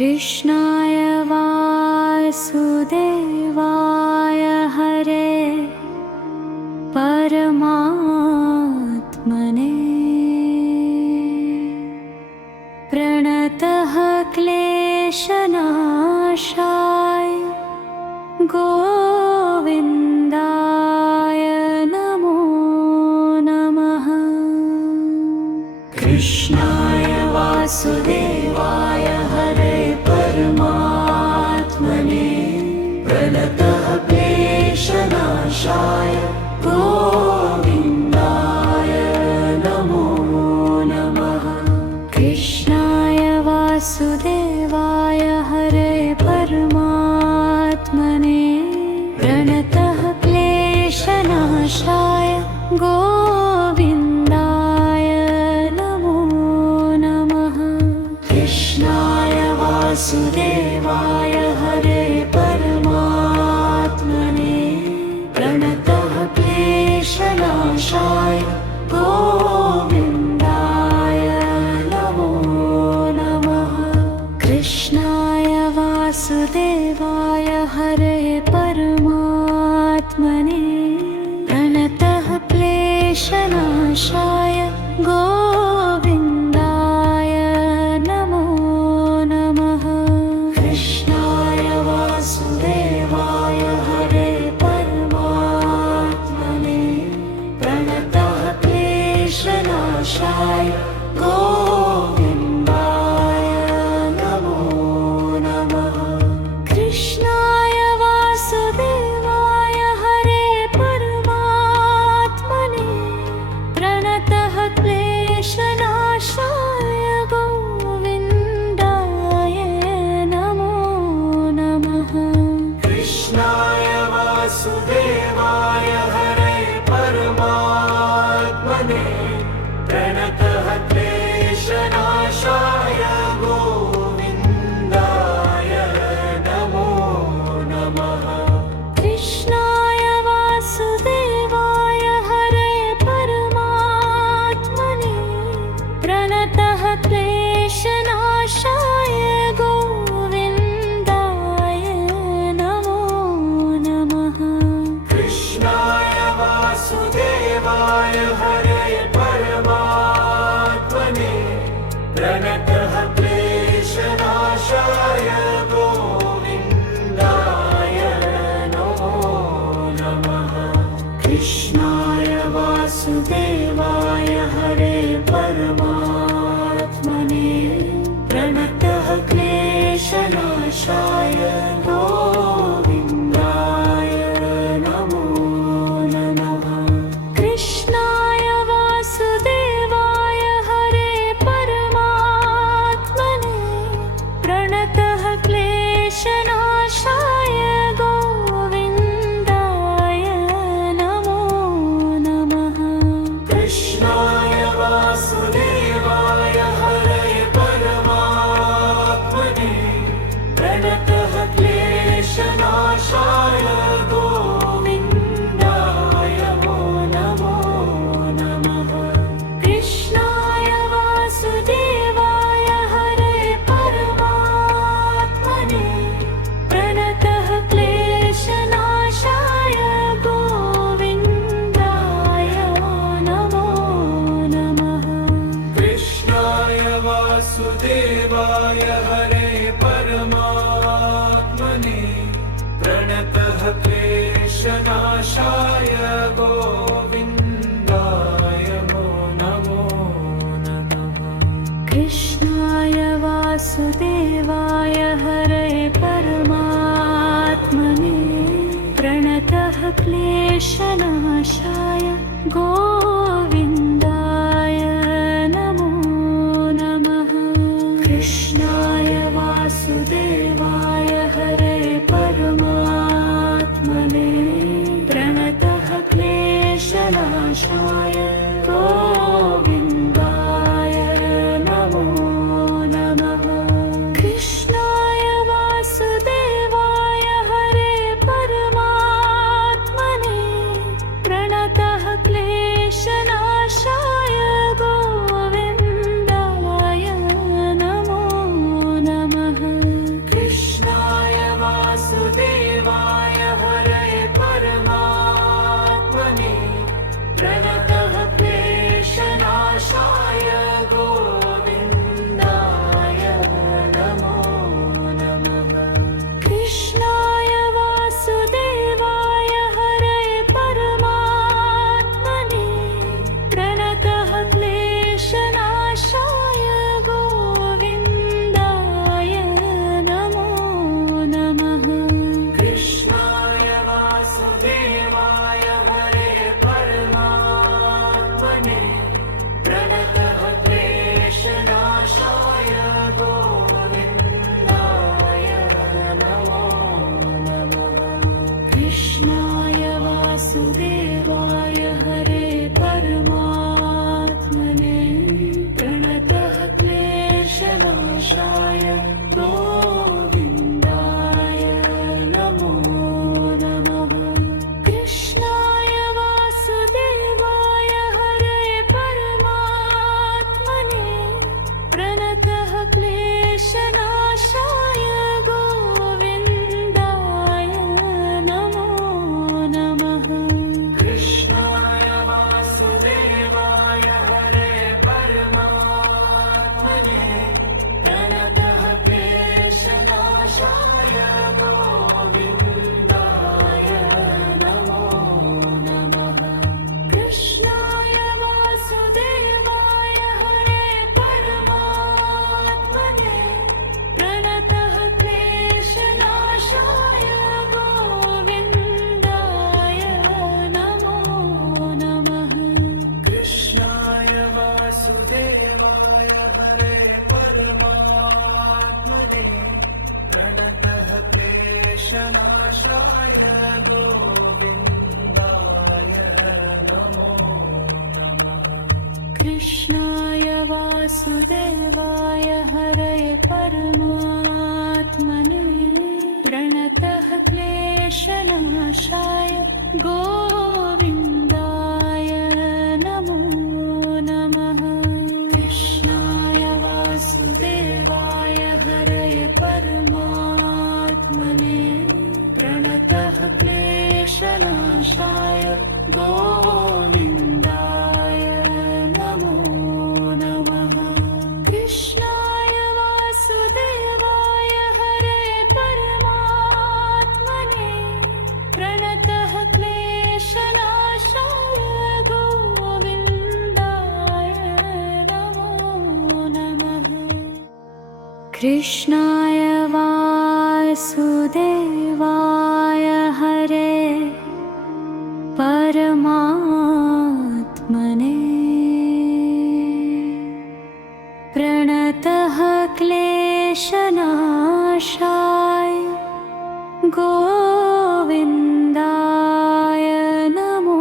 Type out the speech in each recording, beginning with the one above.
कृष्णाय वासुदेवाय हरे परमात्मने प्रणतः क्लेशनाशाय गोविन्दाय नमो नमः। कृष्णाय वासुदेवाय हरे परमात्मने प्रणतः क्लेशनाशाय गोविन्दाय नमो नमः। कृष्णाय वासुदेवाय हरे परमात्मने प्रणतः क्लेशनाशाय गोविन्दाय नमो नमः। कृष्णाय वासुदेवाय हरे परमात्मने प्रणतः क्लेशनाशाय गोविन्दाय नमो नमः। कृष्णाय वासुदेवाय हरे परमात्मने प्रणतः क्लेशनाशाय गोविन्दाय नमो नमः। कृष्णाय वासुदेवाय हरे परमात्मने प्रणतः क्लेशनाशाय गोविन्दाय नमो नमः। कृष्णाय वासुदेवाय हरे परमात्मने प्रणतः क्लेशनाशाय गोविन्दाय नमो नमः। कृष्णाय वासुदेवाय हरे परमात्मने प्रणतः क्लेशनाशाय गोविन्दाय नमो नमः। कृष्णाय वासुदेवाय हरे परमात्मने प्रणतः क्लेशनाशाय गोविन्दाय नमो नमः। कृष्णाय वासुदेवाय हरे परमात्मने प्रणतः क्लेशनाशाय गोविन्दाय नमो नमः। कृष्णाय वासुदेवाय हरे परमात्मने प्रणतः क्लेशनाशाय गोविन्दाय नमो नमः। कृष्णाय वासुदेवाय हरे परमात्मने प्रणतः क्लेशनाशाय गोविन्दाय नमो नमः। कृष्णाय वासुदेवाय हरे परमात्मने प्रणतः क्लेशनाशाय गोविन्दाय नमो नमः। कृष्णाय वासुदेवाय हरे परमात्मने प्रणतः क्लेशनाशाय गोविन्दाय नमो नमः। कृष्णाय वासुदेवाय हरे परमात्मने प्रणतः क्लेशनाशाय गोविन्दाय नमो नमः। कृष्णाय वासुदेवाय हरे परमात्मने प्रणतः क्लेशनाशाय गोविन्दाय नमो नमः। कृष्णाय वासुदेवाय हरे परमात्मने प्रणतः क्लेशनाशाय गोविन्दाय नमो नमः। कृष्णाय वासुदेवाय हरे परमात्मने प्रणतः क्लेशनाशाय गोविन्दाय नमो नमः। गोविन्दाय नमो नमः कृष्णाय वासुदेवाय हरे परमात्मने प्रणतः क्लेशनाशाय गोविन्दाय नमो नमः कृष्णाय वासुदेवाय हरे परमात्मने प्रणतः क्लेशनाशाय गोविन्दाय नमो नमः कृष्णाय वासुदेवाय हरे परमात्मने प्रणतः क्लेशनाशाय गोविन्दाय नमो नमः कृष्णाय वासुदेवाय हरे परमात्मने प्रणतः क्लेशनाशाय गोविन्दाय नमो नमः कृष्णाय वासुदेवाय हरे परमात्मने प्रणतः क्लेशनाशाय गोविन्दाय नमो नमः कृष्णाय वासुदेवाय हरे परमात्मने प्रणतः क्लेशनाशाय गोविन्दाय नमो नमः कृष्णाय वासुदेवाय हरे परमात्मने प्रणतः क्लेशनाशाय गोविन्दाय नमो नमः कृष्णाय वासुदेवाय हरे परमात्मने प्रणतः क्लेशनाशाय गोविन्दाय नमो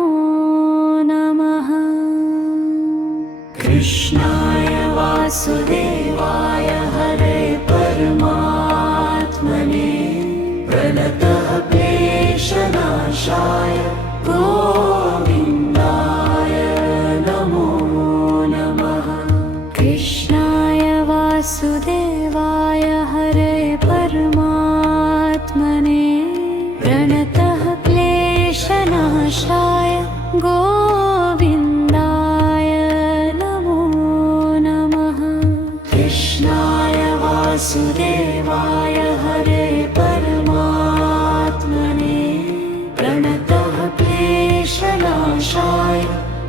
नमः कृष्णाय वासुदेवाय हरे परमात्मने प्रणतः क्लेशनाशाय गोविन्दाय नमो नमः कृष्णाय वासुदेवाय हरे परमात्मने प्रणतः क्लेशनाशाय गोविन्दाय नमो नमः कृष्णाय वासुदेवाय हरे परमात्मने प्रणतः क्लेशनाशाय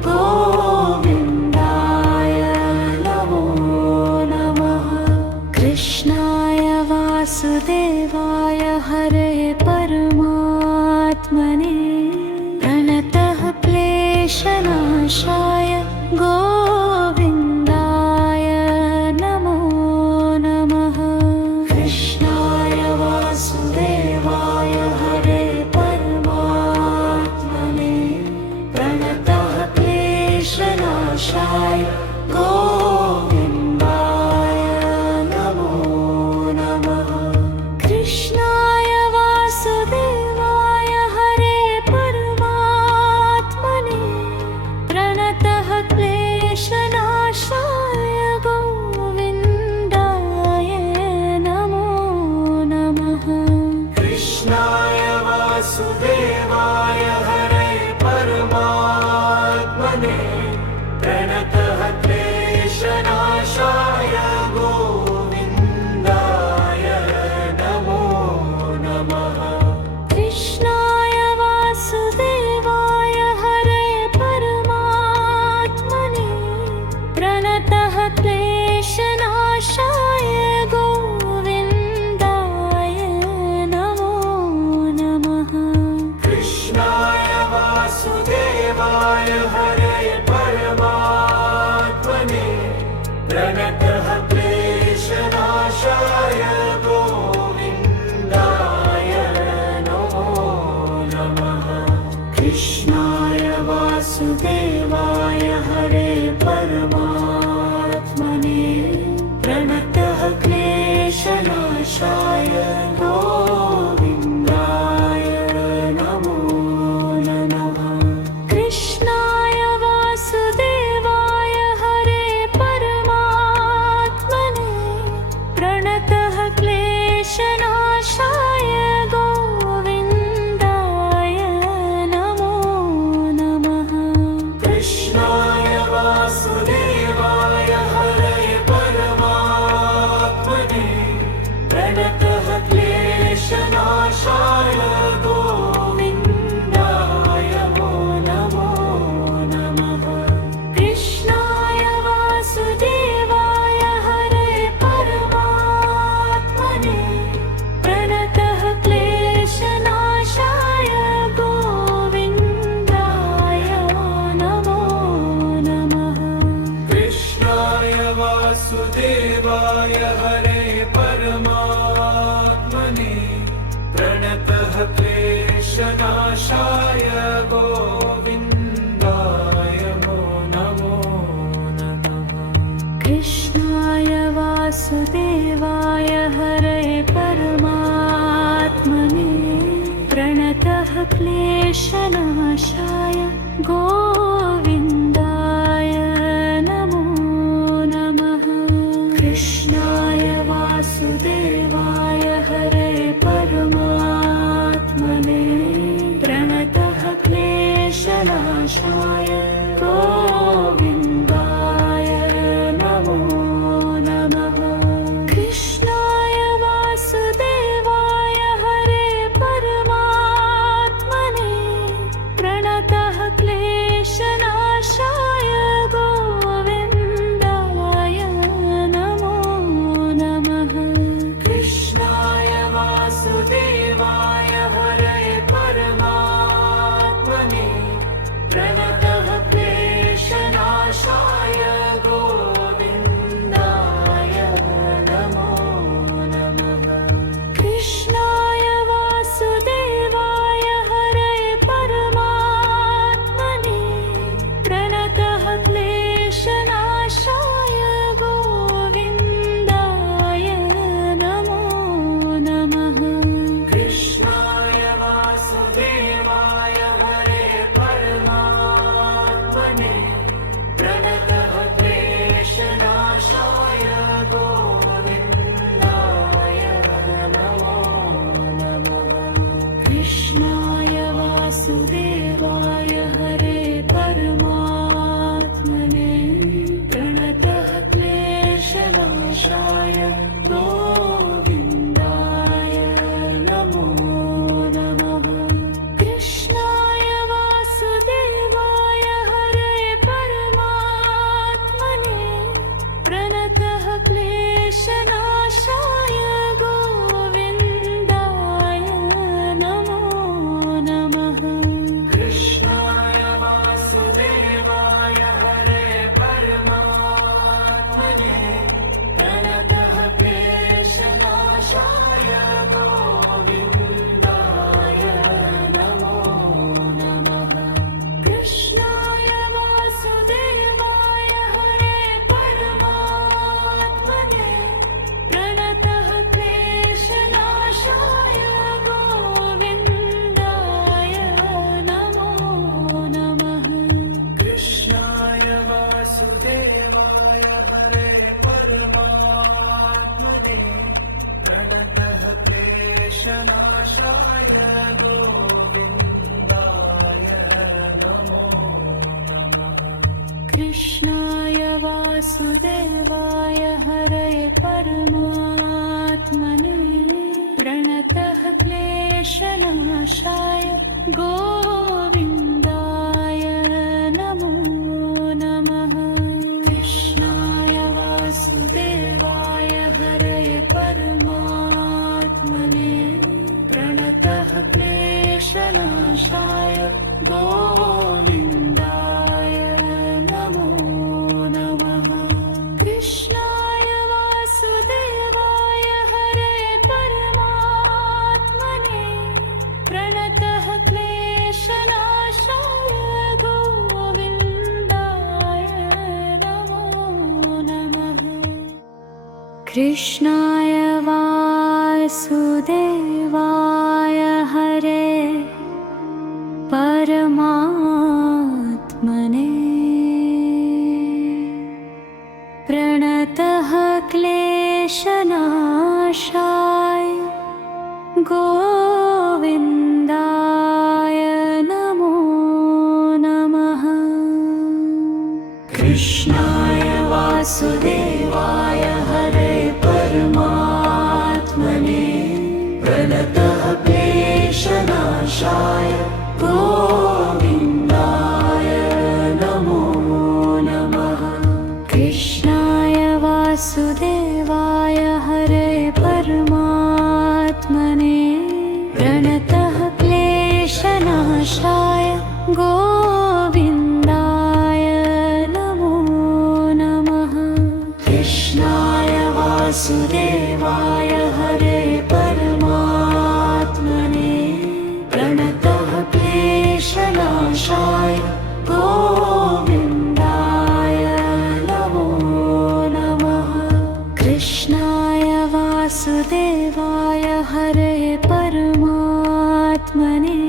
गोविन्दाय नमो नमः कृष्णाय वासुदेवाय हरे परमात्मने प्रणतः क्लेशनाशाय गोविन्दाय नमो नमः कृष्णाय वासुदेवाय हरे परमात्मने प्रणतः कृष्णनाशाय गोविन्दाय नमो नमः कृष्णाय वासुदेवाय हरे परमात्मने प्रणतः क्लेशनाशाय गोविन्दाय नमो नमः कृष्णाय वासुदेवाय हरे परमात्मने प्रणतः क्लेशनाशाय गोविन्दाय नमो नमः कृष्णाय वासुदेवाय हरे परमात्मने प्रणतः क्लेशनाशाय गोविन्दाय नमो नमः कृष्णाय वासुदेवाय हरे परमात्मने प्रणतः क्लेशनाशाय गोविन्दाय नमो नमः कृष्णाय वासुदेवाय हरे परमात्मने प्रणतः क्लेशनाशाय गोविन्दाय नमो नमः कृष्णाय वासुदेवाय हरे परमात्मने प्रणतः क्लेशनाशाय गोविन्दाय नमो नमः कृष्णाय वासुदेवाय हरे परमात्मने प्रणतः क्लेशनाशाय गोविन्दाय नमो नमः कृष्णाय वासुदेवाय हरे परमात्मने प्रणतः क्लेशनाशाय गोविन्दाय नमो नमः कृष्णाय वासुदेवाय हरे परमात्मने प्रणतः क्लेशनाशाय गोविन्दाय नमो नमः कृष्णाय वासुदेवाय हरे परमात्मने प्रणतः क्लेशनाशाय गोविन्दाय नमो नमः कृष्णाय वासुदेवाय हरे परमात्मने प्रणतः क्लेशनाशाय गोविन्दाय नमो नमः कृष्णाय वासुदेवाय हरे परमात्मने प्रणतः क्लेशनाशाय गोविन्दाय नमो नमः कृष्णाय वासुदेवाय हरे परमात्मने प्रणतः क्लेशनाशाय गोविन्दाय नमो नमः कृष्णाय वासुदेवाय हरे परमात्मने प्रणतः क्लेशनाशाय गोविन्दाय नमो नमः कृष्णाय वासुदेवाय हरे परमात्मने प्रणतः क्लेशनाशाय गोविन्दाय नमो नमः कृष्णाय वासुदेवाय हरे परमात्मने प्रणतः क्लेशनाशाय गोविन्दाय नमो नमः कृष्णाय वासुदेवाय हरे परमात्मने प्रणतः क्लेशनाशाय गोविन्दाय नमो नमः कृष्णाय वासुदेवाय हरे परमात्मने प्रणतः क्लेशनाशाय गोविन्दाय नमो नमः कृष्णाय वासुदेवाय हरे परमात्मने प्रणतः क्लेशनाशाय गोविन्दाय नमो नमः। कृष्णाय वासुदेवाय हरे परमात्मने प्रणतः क्लेशनाशाय गोविन्दाय नमो नमः। कृष्णाय वासुदेवाय हरे परमात्मने प्रणतः क्लेशनाशाय गोविन्दाय नमो नमः। कृष्णाय वासुदेवाय हरे परमात्मने प्रणतः क्लेशनाशाय गोविन्दाय नमो नमः। कृष्णाय वासुदेवाय हरे परमात्मने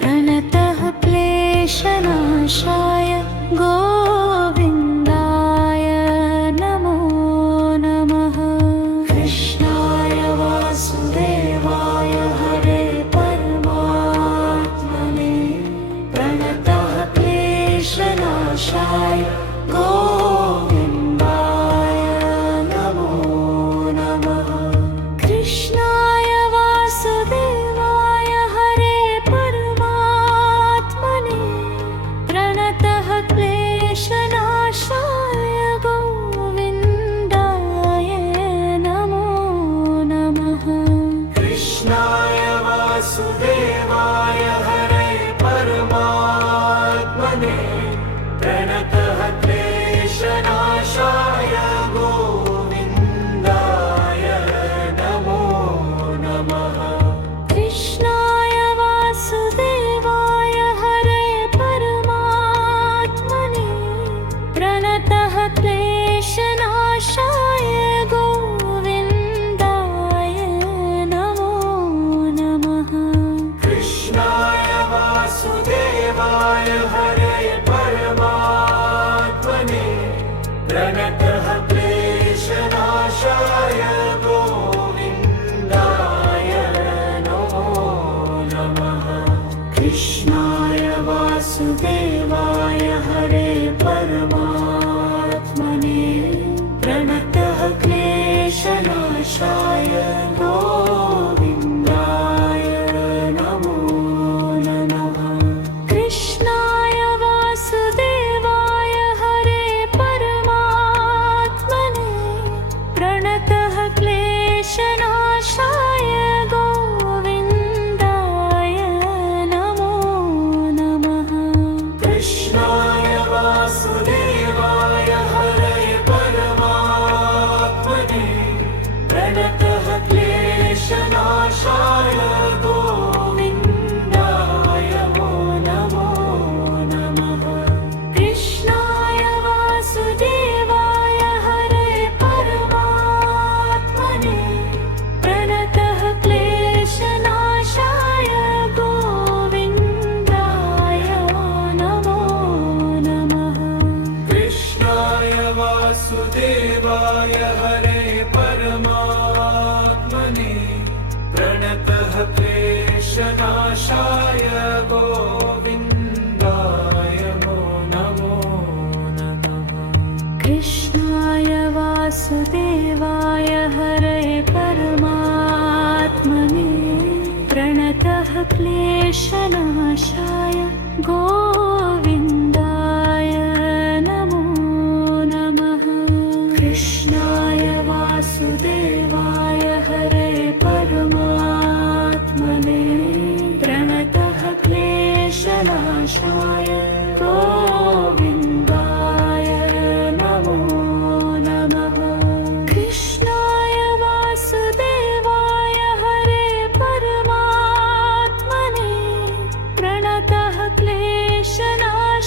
प्रणतः क्लेशनाशाय गोविन्दाय नमो नमः। कृष्णाय वासुदेवाय हरे परमात्मने प्रणतः क्लेशनाशाय गोविन्दाय नमो नमः। कृष्णाय वासुदेवाय हरे परमात्मने प्रणतः क्लेशनाशाय गोविन्दाय नमो नमः। कृष्णाय वासुदेवाय हरे परमात्मने प्रणतः क्लेशनाशाय गोविन्दाय नमो नमः। कृष्णाय वासुदेवाय हरे परमात्मने प्रणतः क्लेशनाशाय गोविन्दाय नमो नमः। कृष्णाय वासुदेवाय हरे परमात्मने प्रणतः क्लेशनाशाय गोविन्दाय नमो नमः। कृष्णाय वासुदेवाय हरे परमात्मने प्रणतः क्लेशनाशाय गोविन्दाय नमो नमः। कृष्णाय वासुदेवाय हरे परमात्मने प्रणतः क्लेशनाशाय गोविन्दाय नमो नमः। कृष्णाय वासुदेवाय हरे परमात्मने प्रणतः क्लेशनाशाय गोविन्दाय नमो नमः। कृष्णाय वासुदेवाय हरे परमात्मने प्रणतः क्लेशनाशाय गोविन्दाय नमो नमः। कृष्णाय वासुदेवाय हरे परमात्मने प्रणतः क्लेशनाशाय गोविन्दाय नमो नमः। कृष्णाय वासुदेवाय हरे परमात्मने प्रणतः क्लेशनाशाय गोविन्दाय नमो नमः। कृष्णाय वासुदेवाय हरे परमात्मने प्रणतः क्लेशनाशाय गोविन्दाय नमो नमः। कृष्णाय वासुदेवाय हरे परमात्मने प्रणतः क्लेशनाशाय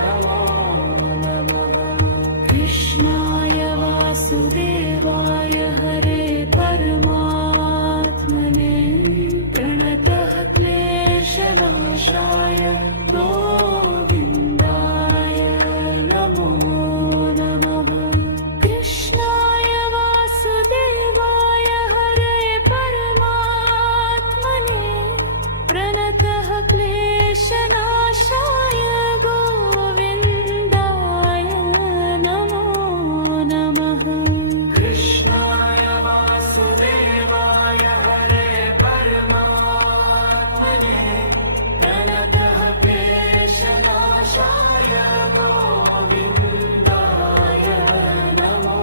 नमो नमः कृष्णाय वासुदेवाय हरे परमात्मने प्रणतः क्लेशनाशाय गोविन्दाय नमो नमः कृष्णाय वासुदेवाय हरे परमात्मने प्रणतः क्लेशनाशाय गोविन्दाय नमो नमः कृष्णाय वासुदेवाय हरे परमात्मने प्रणतः क्लेशनाशाय गोविन्दाय नमो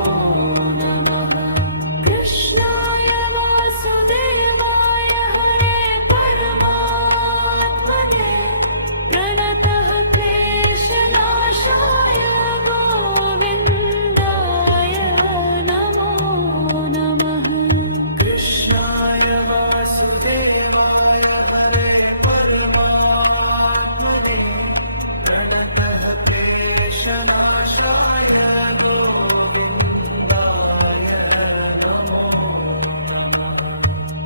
नमः कृष्णाय वासुदेवाय हरे परमात्मने प्रणतः क्लेशनाशाय गोविन्दाय नमो नमः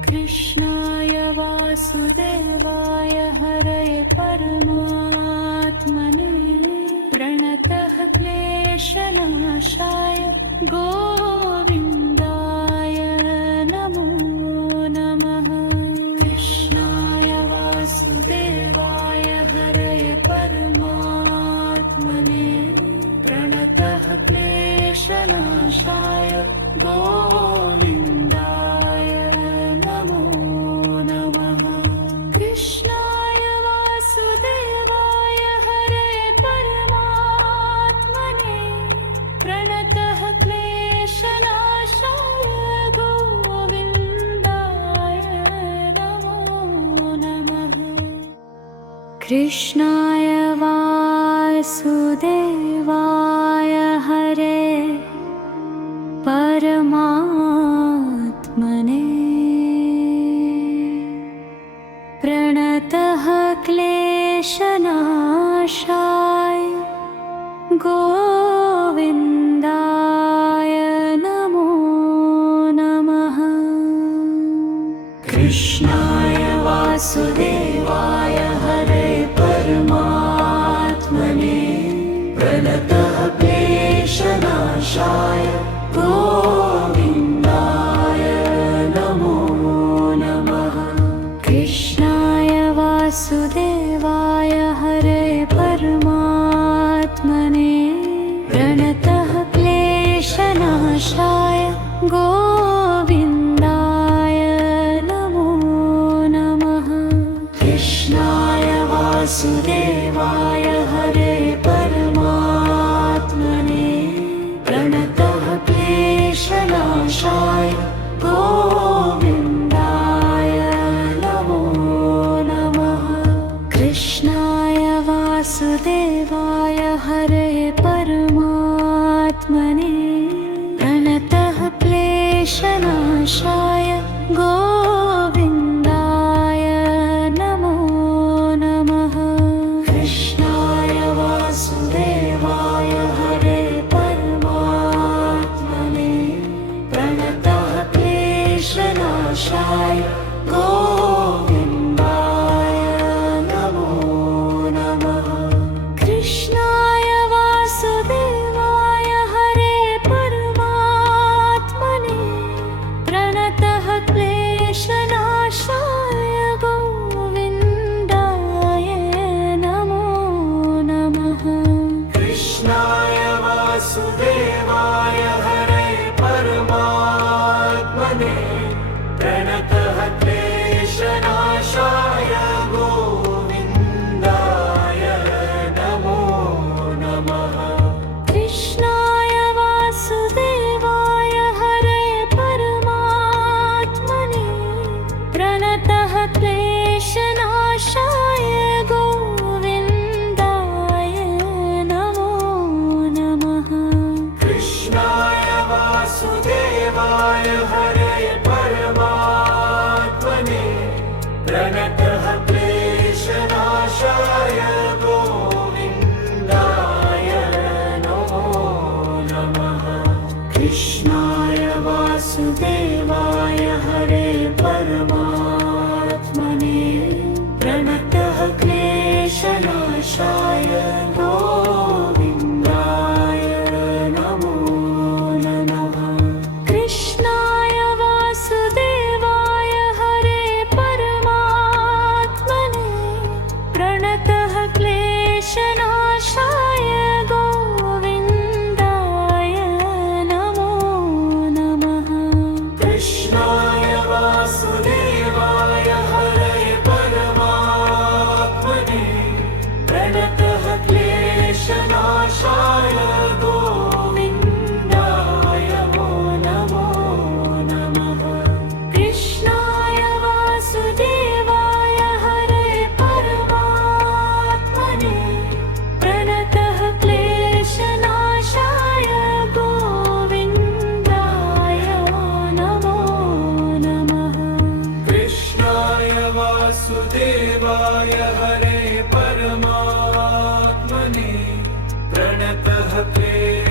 कृष्णाय वासुदेवाय हरे परमात्मने प्रणतः क्लेशनाशाय गोविन्दाय नमो नमः कृष्णाय वासुदेवाय हरे परमात्मने प्रणतः क्लेशनाशाय गोविन्दाय नमो नमः कृष्णाय वासुदेवाय हरे परमात्मने प्रणतः क्लेशनाशाय गोविन्दाय नमो नमः कृष्णाय वासुदेवाय हरे परमात्मने प्रणतः क्लेशनाशाय गोविन्दाय नमो नमः कृष्णाय वासुदेवाय हरे परमात्मने प्रणतः क्लेशनाशाय गोविन्दाय नमो नमः कृष्णाय वासुदेवाय हरे परमात्मने प्रणतः क्लेशनाशाय गोविन्दाय नमो नमः कृष्णाय वासुदेवाय हरे परमात्मने प्रणतः क्लेशनाशाय गोविन्दाय नमो नमः कृष्णाय वासुदेवाय हरे परमात्मने प्रणतः क्लेशनाशाय गोविन्दाय नमो नमः कृष्णाय वासुदेवाय हरे परमात्मने प्रणतः क्लेशनाशाय गोविन्दाय नमो नमः कृष्णाय वासुदेवाय हरे परमात्मने प्रणतः क्लेशनाशाय गोविन्दाय नमो नमः कृष्णाय वासुदेवाय हरे परमात्मने प्रणतः क्लेशनाशाय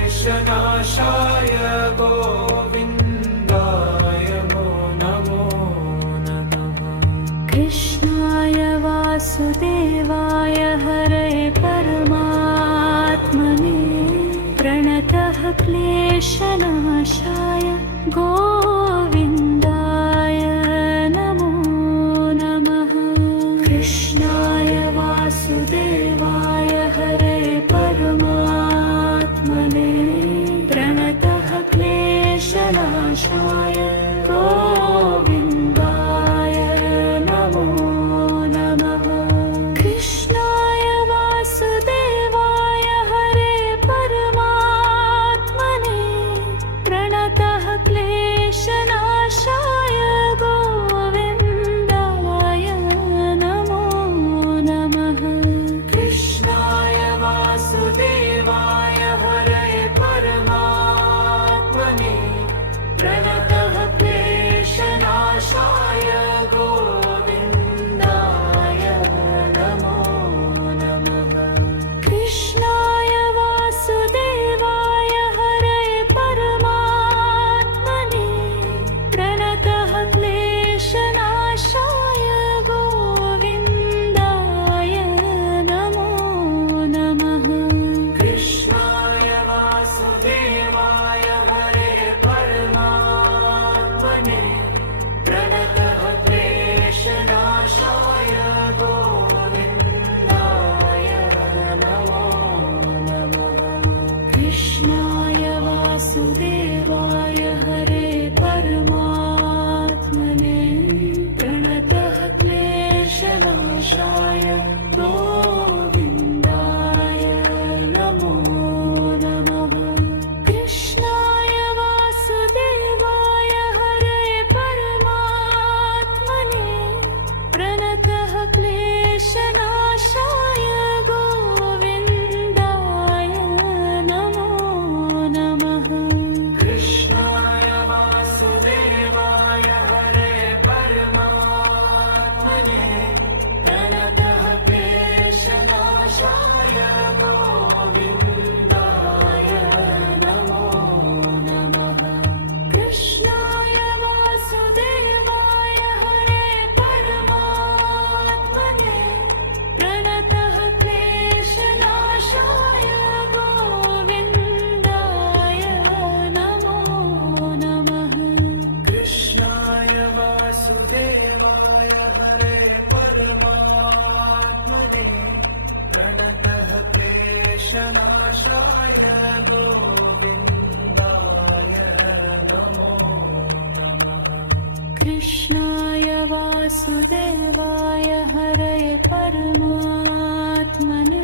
क्लेशनाशाय गोविन्दाय नमो नमः। कृष्णाय वासुदेवाय हरे परमात्मने प्रणतः क्लेशनाशाय गोविन्दाय नमो नमः। कृष्णाय वासुदेवाय हरे परमात्मने प्रणतः क्लेशनाशाय गोविन्दाय नमो नमः। कृष्णाय वासुदेवाय हरे परमात्मने प्रणतः क्लेशनाशाय गोविन्दाय नमो नमः। कृष्णाय वासुदेवाय हरे परमात्मने प्रणतः क्लेशनाशाय गोविन्दाय नमो नमः। कृष्णाय वासुदेवाय हरे परमात्मने प्रणतः क्लेशनाशाय गोविन्दाय नमो नमः। कृष्णाय वासुदेवाय हरे परमात्मने प्रणतः क्लेशनाशाय गोविन्दाय नमो नमः। कृष्णाय वासुदेवाय हरे परमात्मने प्रणतः क्लेशनाशाय गोविन्दाय नमो नमः। कृष्णाय वासुदेवाय हरे परमात्मने प्रणतः क्लेशनाशाय गोविन्दाय नमो नमः। कृष्णाय वासुदेवाय हरे परमात्मने प्रणतः क्लेशनाशाय गोविन्दाय नमो नमः। कृष्णाय वासुदेवाय हरे परमात्मने प्रणतः क्लेशनाशाय गोविन्दाय नमो नमः। कृष्णाय वासुदेवाय हरे परमात्मने प्रणतः क्लेशनाशाय गोविन्दाय नमो नमः। कृष्णाय वासुदेवाय हरे परमात्मने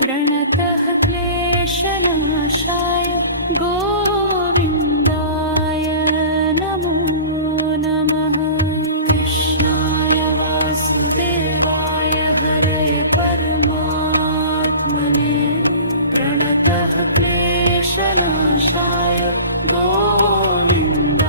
प्रणतः क्लेशनाशाय गोविन्दाय नमो नमः। कृष्णाय वासुदेवाय हरे परमात्मने प्रणतः क्लेशनाशाय गोविन्दाय